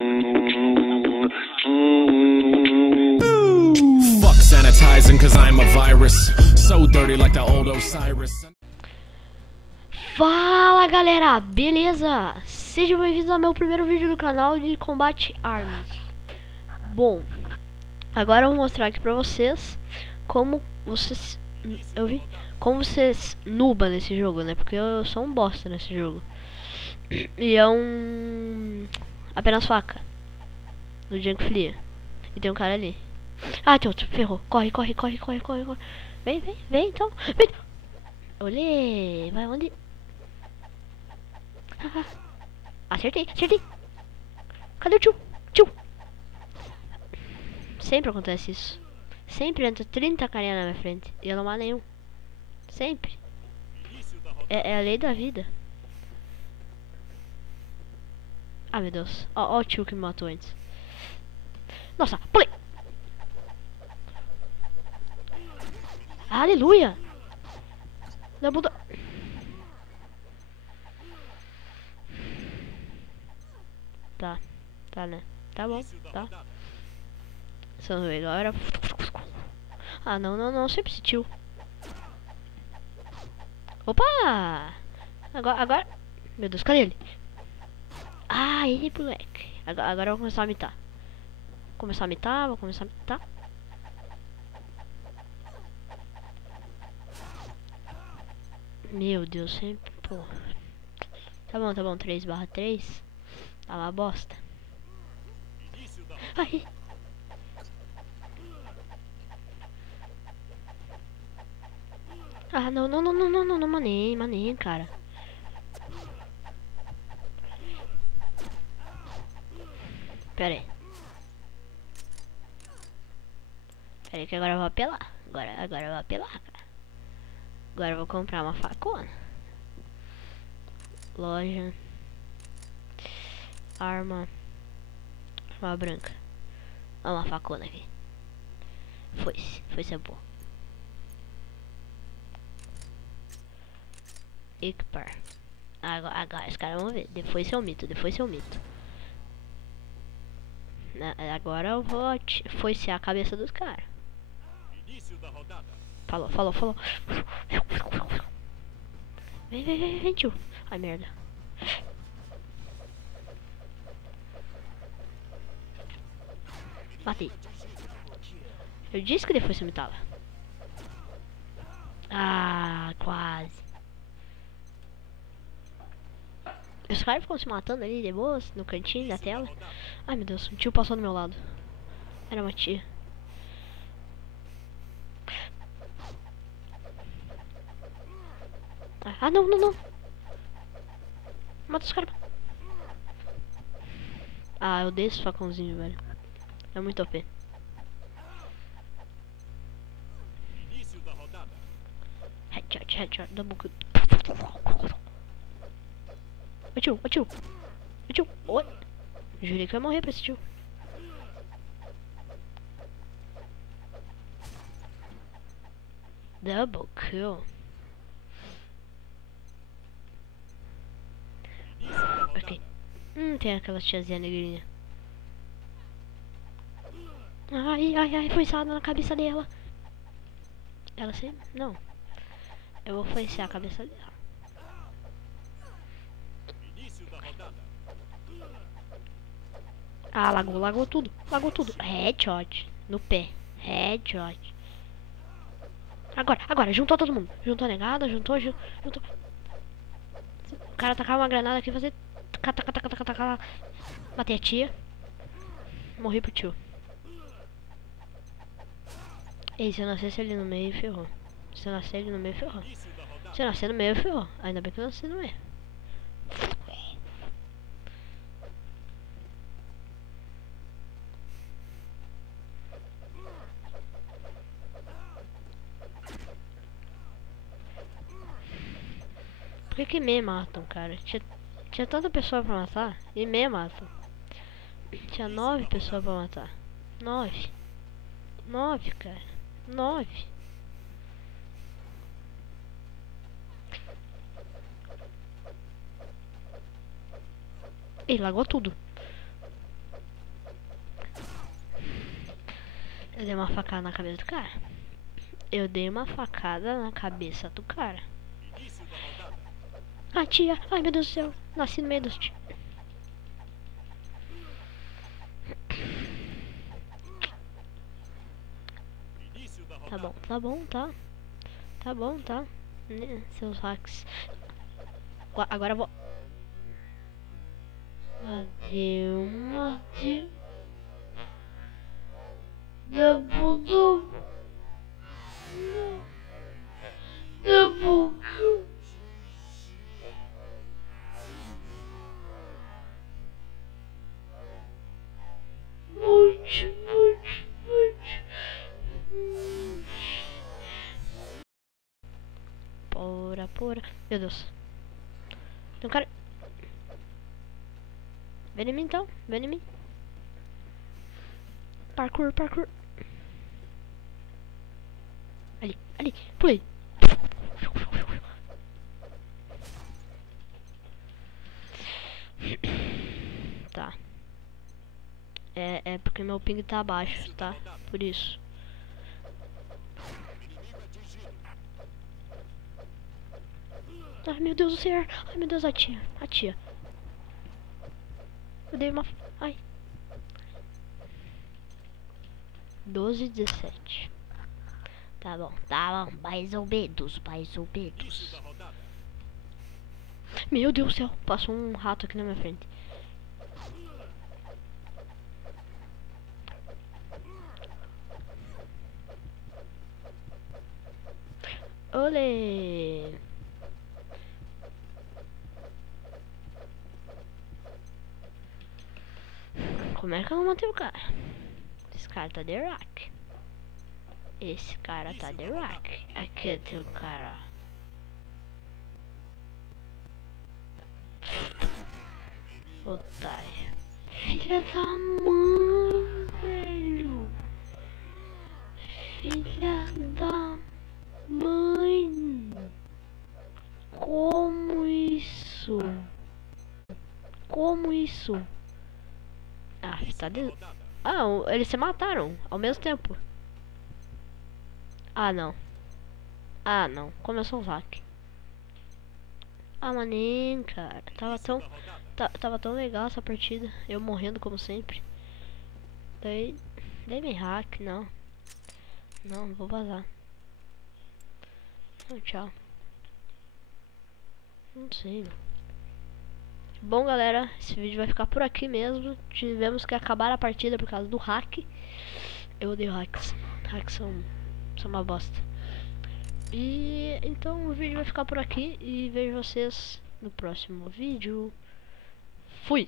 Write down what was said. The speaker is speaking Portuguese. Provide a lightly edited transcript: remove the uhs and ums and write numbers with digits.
Fuck sanitizing cause I'm a virus. So dirty like the old Osiris. Fala galera, beleza? Sejam bem-vindos ao meu primeiro vídeo do canal de combate armas. Bom, agora eu vou mostrar aqui pra vocês como vocês nubam nesse jogo, né? Porque eu sou um bosta nesse jogo. E é um apenas faca no Junk Flea. E tem um cara ali. Ah, tem outro, ferrou. Corre. Vem então. Vem. Olê, vai onde? Acertei. Cadê o tio? Sempre acontece isso. Sempre entra 30 carinha na minha frente e eu não mato nenhum. Sempre. É a lei da vida. Ah, meu Deus. Ó o tio que me matou antes. Nossa, pulei. Aleluia. Não muda. Tá, né? Tá bom, tá. Só agora. Ah, não, sempre esse tio. Opa! Agora. Meu Deus, cadê ele? Ah, ele, moleque. Agora eu vou começar a mitar. Vou começar a mitar. Meu Deus, sempre, pô. Tá bom, 3/3. Tá uma bosta. Ai. Ah, não, manei, cara. Pera aí que agora eu vou apelar. Agora eu vou apelar, cara. Agora eu vou comprar uma facona. Loja. Arma branca. Olha uma facona aqui. Foi-se boa. Equipar. Agora os caras vão ver. Depois seu mito. Agora eu vou foi-se a cabeça dos caras. Falou. Vem, tio. Ai, merda. Matei. Eu disse que depois você me tava. Ah, quase. Os caras ficam se matando ali de boas, no cantinho da tela. Ai, meu Deus, um tio passou do meu lado. Era uma tia. Ah, não. Mata os caras. Ah, eu dei esse facãozinho, velho. É muito OP. Headshot, double kill. Ô tio. Oi. Jurei que eu ia morrer pra esse tio. Double kill. Ok. Tem aquela tiazinha negrinha. Ai, foi salada na cabeça dela. Ela sempre... Não. Eu vou forçar a cabeça dela. Ah, lagou tudo. Headshot. No pé. Headshot. Agora, juntou todo mundo. Juntou a negada, juntou. O cara tacava uma granada aqui e fazer... Taca. Matei a tia. Morri pro tio. Ei, se eu nascesse ali no meio, ferrou. Se eu nascer ali no meio, ferrou. Se eu nascer no meio, ferrou. Ainda bem que eu nasci no meio. Por que me matam, cara? Tinha tanta pessoa pra matar e me matam. Tinha 9 pessoas pra matar. 9, cara. 9. Ei, lagou tudo. Eu dei uma facada na cabeça do cara. Eu dei uma facada na cabeça do cara. Ah, tia. Ai, meu Deus do céu. Nasci no meio dos tia. Tá bom, tá. Tá bom, tá. Seus hacks. Agora eu vou... Adeus. Porra. Meu Deus. Tem um cara... Vem em mim então, vem em mim. Parkour. Ali, pulei. Tá. É porque meu ping tá abaixo, tá? Por isso. Ai, meu Deus do céu. Ai, meu Deus, a tia. Eu dei uma... Ai. 12-17. Tá bom. Mais ou menos. Meu Deus do céu. Passou um rato aqui na minha frente. Olê! Como é que eu não matei o cara? Esse cara tá de rock. Aqui tem o cara. Otário. Filha da mãe, velho. Filha da mãe. Como isso? Ah, tá de... eles se mataram ao mesmo tempo. Ah, não. Começou o hack. Ah, maninho, cara. Tava tão legal essa partida. Eu morrendo como sempre. Daí me hack, não. Não, vou vazar. Então, tchau. Não sei. Bom, galera, esse vídeo vai ficar por aqui mesmo. Tivemos que acabar a partida por causa do hack. Eu odeio hacks. Hacks são uma bosta. E então o vídeo vai ficar por aqui e vejo vocês no próximo vídeo. Fui.